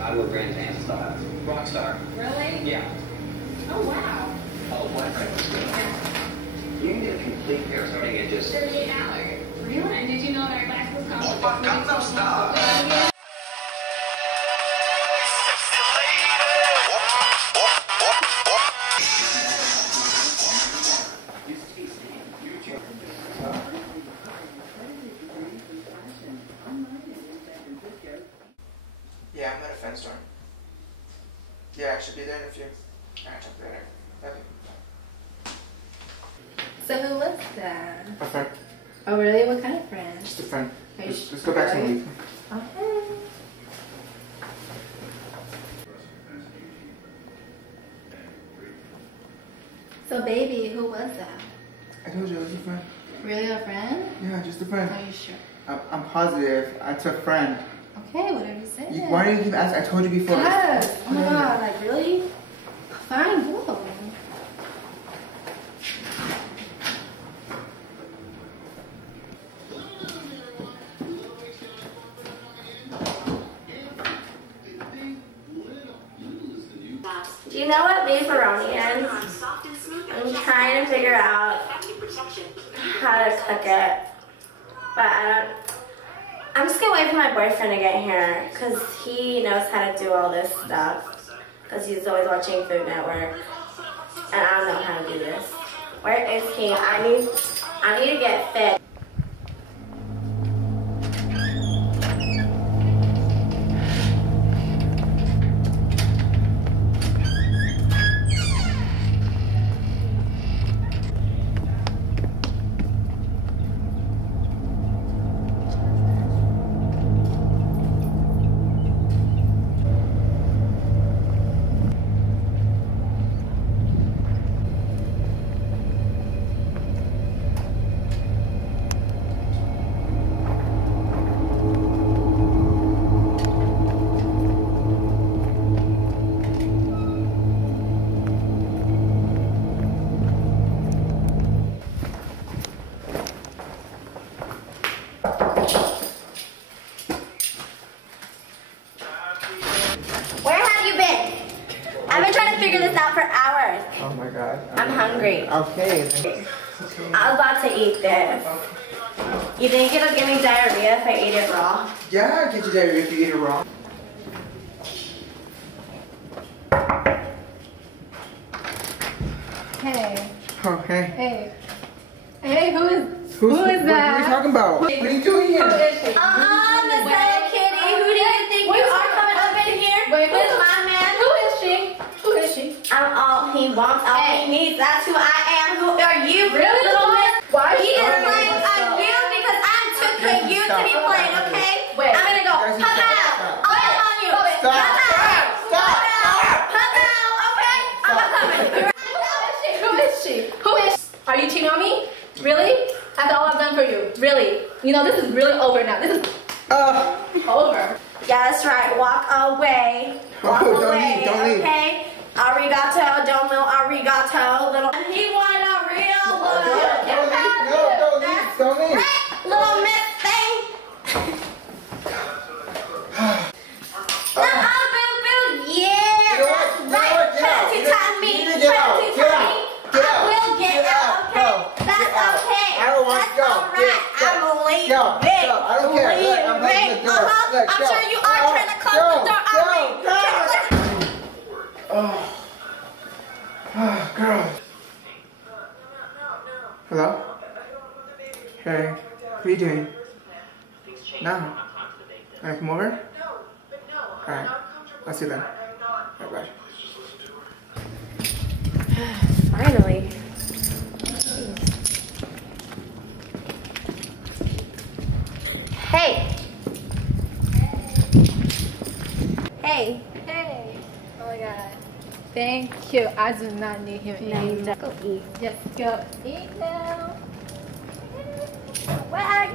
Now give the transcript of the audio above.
I wear Grand Dance style. Rockstar. Really? Yeah. Oh, wow. Oh, what? You can get a complete pair starting at just $38. Really? And did you know that our class was called Gangnam Style. Yeah, I'm at a friend's store. Yeah, I should be there in a few. Alright, talk to you later. Love you. So who was that? A friend. Oh really? What kind of friend? Just a friend. Are you Let's go back to the week. Okay. So baby, who was that? I told you it was a friend. Really a friend? Yeah, just a friend. Are you sure? I'm positive. It's a friend. Okay, whatever you say. Why do you keep asking? I told you before. Yes. Oh my god, like really? Fine, go. Do you know what beefaroni is? I'm trying to figure out how to cook it, but I'm just gonna wait for my boyfriend to get here because he knows how to do all this stuff because he's always watching Food Network, and I don't know how to do this. Where is he? I need to get fit. I've been trying to figure this out for hours. Oh my god. I'm hungry. Okay. I was about to eat this. You think it'll give me diarrhea if I eat it raw? Yeah, I'll get you diarrhea if you eat it raw. Hey. Okay. Hey. Hey, who is Who that? What are you talking about? What are you doing here? Miss Hello Kitty, who do you think you are coming up in here? Who's my man? Who is she? Who is she? I'm all he wants, all he needs. That's who I am. Who are you? Really? Little miss? Why? He is playing you because I'm too cute to be playing, okay? Wait. I'm gonna go. Pop out. I'll on you. Pop out. Pop out. Pop out, okay? I'm not coming. Who is she? Who is she? Are you cheating on me? Really? After all I've done for you. Really? You know, this is really over now. This is over. Yeah, that's right. Walk away. Walk don't away, leave, don't leave. okay? Arigato, domo arigato, little. He wanted a real one. Don't leave. Little miss thing. Boo, yeah, that's right. Try to tie me. I will get out, okay? That's okay. I don't want to go. I'm leaving. I don't care. Look, I'm leaving the door. Look, I'm sure you are trying to close the door on me. Oh, girl. Hello? Hey, what are you doing? No. Wanna come over? Alright, I'll see you then. Bye-bye. Finally. Hey. Hey. Hey. Oh my god. Thank you. I do not need him anymore. Go eat. Just go eat now. Wag.